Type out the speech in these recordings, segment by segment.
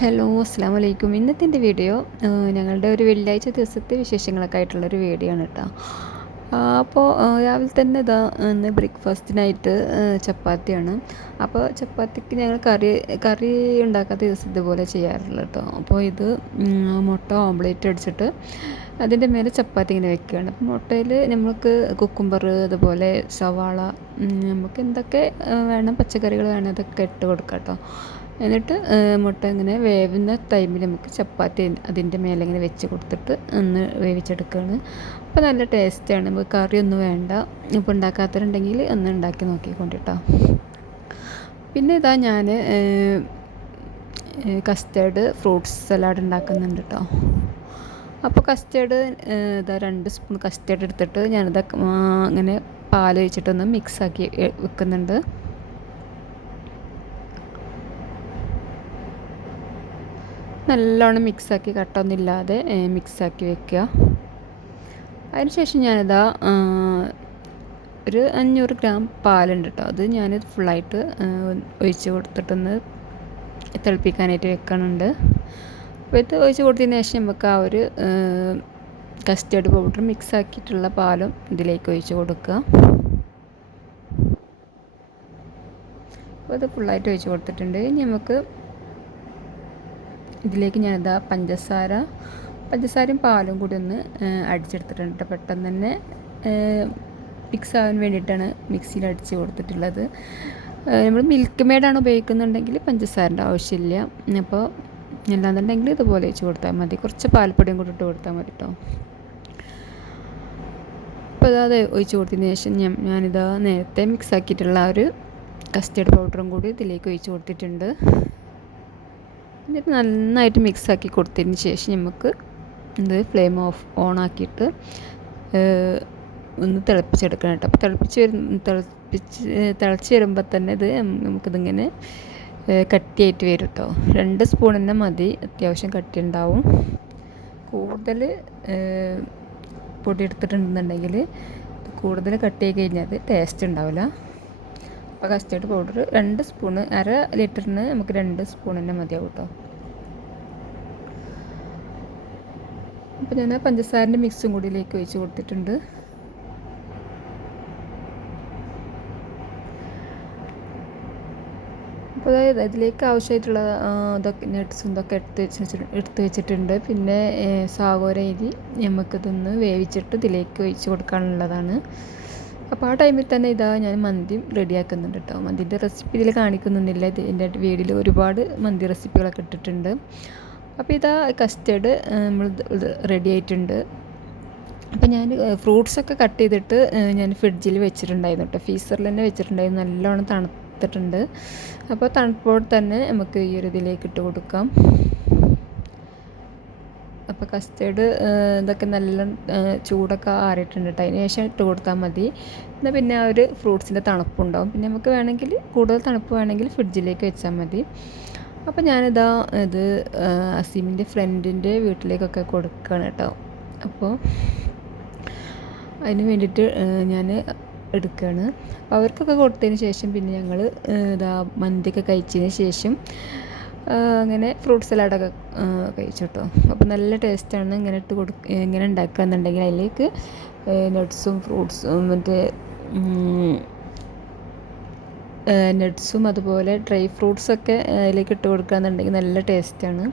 Hello അസ്സാം വലൈക്കും ഇന്നത്തെ എന്റെ വീഡിയോ ഞങ്ങളുടെ ഒരു വെള്ളിയാഴ്ച ദിവസത്തെ വിശേഷങ്ങളൊക്കെ ആയിട്ടുള്ളൊരു വീഡിയോ ആണ് കേട്ടോ അപ്പോൾ രാവിലെ തന്നെ ഇതാ ഇന്ന് ബ്രേക്ക്ഫാസ്റ്റിനായിട്ട് ചപ്പാത്തിയാണ്. അപ്പോൾ ചപ്പാത്തിക്ക് ഞങ്ങൾ കറി കറി ഉണ്ടാക്കാത്ത ദിവസം ഇതുപോലെ ചെയ്യാറുള്ളത് കേട്ടോ അപ്പോൾ ഇത് മുട്ട ഓംലേറ്റ് അടിച്ചിട്ട് അതിന്റെ മേലെ ചപ്പാത്തി ഇങ്ങനെ വെക്കുകയാണ് അപ്പോൾ മുട്ടയിൽ നമുക്ക് കുക്കുംബർ അതുപോലെ സവാള നമുക്ക് എന്തൊക്കെ വേണം പച്ചക്കറികൾ വേണം അതൊക്കെ ഇട്ട് കൊടുക്കാം കേട്ടോ എന്നിട്ട് മുട്ട ഇങ്ങനെ വേവുന്ന ടൈമിൽ നമുക്ക് ചപ്പാത്തി അതിന്റെ മേലെ ഇങ്ങനെ വെച്ച് കൊടുത്തിട്ട് ഒന്ന് വേവിച്ചെടുക്കുകയാണ് അപ്പോൾ നല്ല ടേസ്റ്റാണ് നമുക്ക് കറിയൊന്നും വേണ്ട. ഇപ്പോൾ ഉണ്ടാക്കാത്തവരുണ്ടെങ്കിൽ ഒന്ന് ഉണ്ടാക്കി നോക്കിക്കൊണ്ടിട്ടോ പിന്നെ ഇതാ ഞാൻ കസ്റ്റേർഡ് ഫ്രൂട്ട്സ് സലാഡ് ഉണ്ടാക്കുന്നുണ്ട് കേട്ടോ അപ്പോൾ കസ്റ്റേർഡ് ഇതാ രണ്ട് സ്പൂൺ കസ്റ്റേർഡ് എടുത്തിട്ട് ഞാനിത് അങ്ങനെ പാൽ ഒഴിച്ചിട്ടൊന്ന് മിക്സാക്കി വെക്കുന്നുണ്ട്. നല്ലോണം മിക്സാക്കി കട്ടൊന്നുമില്ലാതെ മിക്സാക്കി വെക്കുക. അതിനുശേഷം ഞാനിതാ ഒരു അഞ്ഞൂറ് ഗ്രാം പാലുണ്ട് കേട്ടോ അത് ഞാൻ ഫുള്ളായിട്ട് ഒഴിച്ച് കൊടുത്തിട്ടൊന്ന് തിളപ്പിക്കാനായിട്ട് വെക്കണുണ്ട്. അപ്പോൾ ഇത് ഒഴിച്ച് കൊടുത്തതിന് ശേഷം നമുക്ക് ആ ഒരു കസ്റ്റേർഡ് പൗഡർ മിക്സ് ആക്കിയിട്ടുള്ള പാലും ഇതിലേക്ക് ഒഴിച്ച് കൊടുക്കുക. അപ്പോൾ ഇത് ഫുള്ളായിട്ട് ഒഴിച്ച് കൊടുത്തിട്ടുണ്ട്. ഇനി നമുക്ക് ഇതിലേക്ക് ഞാൻ ഇതാ പഞ്ചസാര പഞ്ചസാരയും പാലും കൂടി ഒന്ന് അടിച്ചെടുത്തിട്ടുണ്ട് പെട്ടെന്ന് തന്നെ മിക്സ് ആവാൻ വേണ്ടിയിട്ടാണ് മിക്സിയിൽ അടിച്ച് കൊടുത്തിട്ടുള്ളത്. നമ്മൾ മിൽക്ക് മെയ്ഡാണ് ഉപയോഗിക്കുന്നുണ്ടെങ്കിൽ പഞ്ചസാരന്റെ ആവശ്യമില്ല. അപ്പോൾ അല്ലാന്നുണ്ടെങ്കിൽ ഇതുപോലെ വെച്ച് കൊടുത്താൽ മതി. കുറച്ച് പാൽപ്പൊടിയും കൂടി ഇട്ട് കൊടുത്താൽ മതി കേട്ടോ അപ്പോൾ അത് ഒഴിച്ച് കൊടുത്തതിന് ശേഷം ഞാൻ ഞാനിതാ നേരത്തെ മിക്സ് ആക്കിയിട്ടുള്ള ഒരു കസ്റ്റേർഡ് പൗഡറും കൂടി ഇതിലേക്ക് ഒഴിച്ച് കൊടുത്തിട്ടുണ്ട്. എന്നിട്ട് നന്നായിട്ട് മിക്സ് ആക്കി കൊടുത്തതിന് ശേഷം നമുക്ക് എന്ത് ഫ്ലെയിം ഓഫ് ഓൺ ആക്കിയിട്ട് ഒന്ന് തിളപ്പിച്ചെടുക്കണം കേട്ടോ. അപ്പോൾ തിളപ്പിച്ച് വരും തിളപ്പിച്ച് തിളച്ച് വരുമ്പോൾ തന്നെ ഇത് നമുക്കിതിങ്ങനെ കട്ടിയായിട്ട് വരും കേട്ടോ. രണ്ട് സ്പൂൺ തന്നെ മതി. അത്യാവശ്യം കട്ടി ഉണ്ടാവും കൂടുതൽ പൊടി എടുത്തിട്ടുണ്ടെന്നുണ്ടെങ്കിൽ കൂടുതൽ കട്ടിയായി കഴിഞ്ഞാൽ ടേസ്റ്റ് ഉണ്ടാവില്ല. അപ്പോൾ കസ്റ്റേർഡ് പൗഡർ രണ്ട് സ്പൂണ് അര ലിറ്ററിന് നമുക്ക് രണ്ട് തന്നെ മതിയാവും കേട്ടോ അപ്പോൾ ഞാൻ പഞ്ചസാരന്റെ മിക്സും കൂടി ഇതിലേക്ക് ഒഴിച്ച് കൊടുത്തിട്ടുണ്ട്. അപ്പോൾ അതായത് ഇതിലേക്ക് ആവശ്യമായിട്ടുള്ള ഇതൊക്കെ നട്ട്സും ഇതൊക്കെ എടുത്ത് വെച്ച് എടുത്ത് വെച്ചിട്ടുണ്ട്. പിന്നെ സാഗോര അരി നമുക്കിതൊന്ന് വേവിച്ചിട്ട് ഇതിലേക്ക് ഒഴിച്ച് കൊടുക്കാനുള്ളതാണ്. അപ്പോൾ ആ ടൈമിൽ തന്നെ ഇതാ ഞാൻ മന്തിയും റെഡിയാക്കുന്നുണ്ട് കേട്ടോ മന്തിന്റെ റെസിപ്പി ഇതിൽ കാണിക്കുന്നൊന്നുമില്ല എന്റെ വീഡിയോയിൽ ഒരുപാട് മന്തി റെസിപ്പികളൊക്കെ ഇട്ടിട്ടുണ്ട്. അപ്പോൾ ഇതാ കസ്റ്റേർഡ് നമ്മൾ റെഡി ആയിട്ടുണ്ട്. അപ്പോൾ ഞാൻ ഫ്രൂട്ട്സൊക്കെ കട്ട് ചെയ്തിട്ട് ഞാൻ ഫ്രിഡ്ജിൽ വെച്ചിട്ടുണ്ടായിരുന്നു കേട്ടോ ഫീസറിൽ തന്നെ വെച്ചിട്ടുണ്ടായിരുന്നു. നല്ലോണം തണുത്തിട്ടുണ്ട്. അപ്പോൾ തണുപ്പോൾ തന്നെ നമുക്ക് ഈ ഒരു ഇതിലേക്ക് ഇട്ട് കൊടുക്കാം. അപ്പോൾ കസ്റ്റേർഡ് ഇതൊക്കെ നല്ല ചൂടൊക്കെ ആറിയിട്ടുണ്ട്. കേട്ടോ അതിന് ശേഷം ഇട്ട് കൊടുത്താൽ മതി. എന്നാൽ പിന്നെ ആ ഒരു ഫ്രൂട്ട്സിന്റെ തണുപ്പുണ്ടാവും പിന്നെ നമുക്ക് വേണമെങ്കിൽ കൂടുതൽ തണുപ്പ് വേണമെങ്കിൽ ഫ്രിഡ്ജിലേക്ക് വെച്ചാൽ മതി. അപ്പോൾ ഞാനിതാ ഇത് അസീമിന്റെ ഫ്രണ്ടിന്റെ വീട്ടിലേക്കൊക്കെ കൊടുക്കുകയാണ് കേട്ടോ. അപ്പോൾ അതിന് വേണ്ടിയിട്ട് ഞാൻ എടുക്കുകയാണ് അവർക്കൊക്കെ കൊടുത്തതിന് ശേഷം പിന്നെ ഞങ്ങൾ ഇതാ മന്തിയൊക്കെ കഴിച്ചതിന് ശേഷം അങ്ങനെ ഫ്രൂട്ട് സലാഡൊക്കെ കഴിച്ചു കേട്ടോ അപ്പോൾ നല്ല ടേസ്റ്റാണ് ഇങ്ങനെ ഇട്ട് കൊടുക്ക ഇങ്ങനെ ഉണ്ടാക്കുക എന്നുണ്ടെങ്കിൽ അതിലേക്ക് നട്ട്സും ഫ്രൂട്ട്സും മറ്റേ നട്ട്സും അതുപോലെ ഡ്രൈ ഫ്രൂട്ട്സൊക്കെ അതിലേക്ക് ഇട്ട് കൊടുക്കുകയെന്നുണ്ടെങ്കിൽ നല്ല ടേസ്റ്റാണ്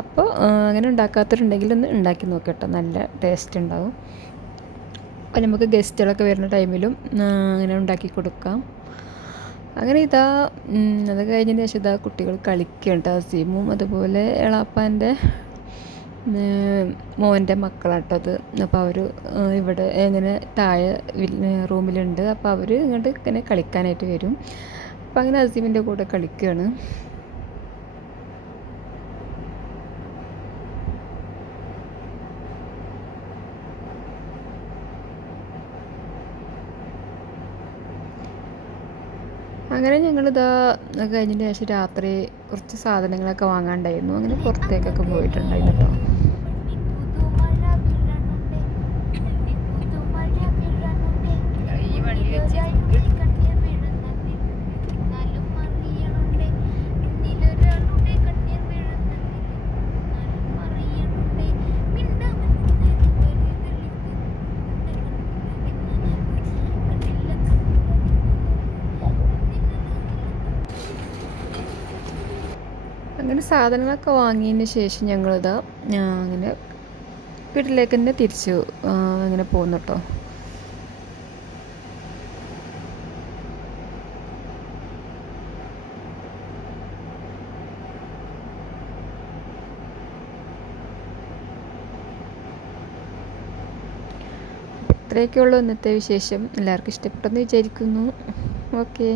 അപ്പോൾ അങ്ങനെ ഉണ്ടാക്കാത്തവരുണ്ടെങ്കിൽ ഒന്ന് ഉണ്ടാക്കി നോക്കട്ടോ. നല്ല ടേസ്റ്റ് ഉണ്ടാവും. അപ്പോൾ നമുക്ക് ഗസ്റ്റുകളൊക്കെ വരുന്ന ടൈമിലും അങ്ങനെ ഉണ്ടാക്കി കൊടുക്കാം. അങ്ങനെ ഇതാ അത് കഴിഞ്ഞതിന് ശേഷം ഇതാ കുട്ടികൾ കളിക്കുകയാണ് അസീമും അതുപോലെ എളാപ്പാന്റെ മോന്റെ മക്കളാട്ടോ അത്. അപ്പോൾ അവർ ഇവിടെ ഇങ്ങനെ താഴെ റൂമിലുണ്ട്. അപ്പോൾ അവർ ഇങ്ങോട്ട് ഇങ്ങനെ കളിക്കാനായിട്ട് വരും. അപ്പോൾ അങ്ങനെ അസീമിന്റെ കൂടെ കളിക്കുകയാണ് അങ്ങനെ ഞങ്ങളിത് കഴിഞ്ഞതിന് ശേഷം രാത്രി കുറച്ച് സാധനങ്ങളൊക്കെ വാങ്ങാണ്ടായിരുന്നു. അങ്ങനെ പുറത്തേക്കൊക്കെ പോയിട്ടുണ്ടായിരുന്നു കേട്ടോ അങ്ങനെ സാധനങ്ങളൊക്കെ വാങ്ങിയതിന് ശേഷം ഞങ്ങളിതാ അങ്ങനെ വീട്ടിലേക്ക് തന്നെ തിരിച്ചു അങ്ങനെ പോകുന്നു കേട്ടോ ഇത്രയൊക്കെയുള്ളൂ ഇന്നത്തെ വിശേഷം. എല്ലാവർക്കും ഇഷ്ടപ്പെട്ടെന്ന് വിചാരിക്കുന്നു. ഓക്കെ.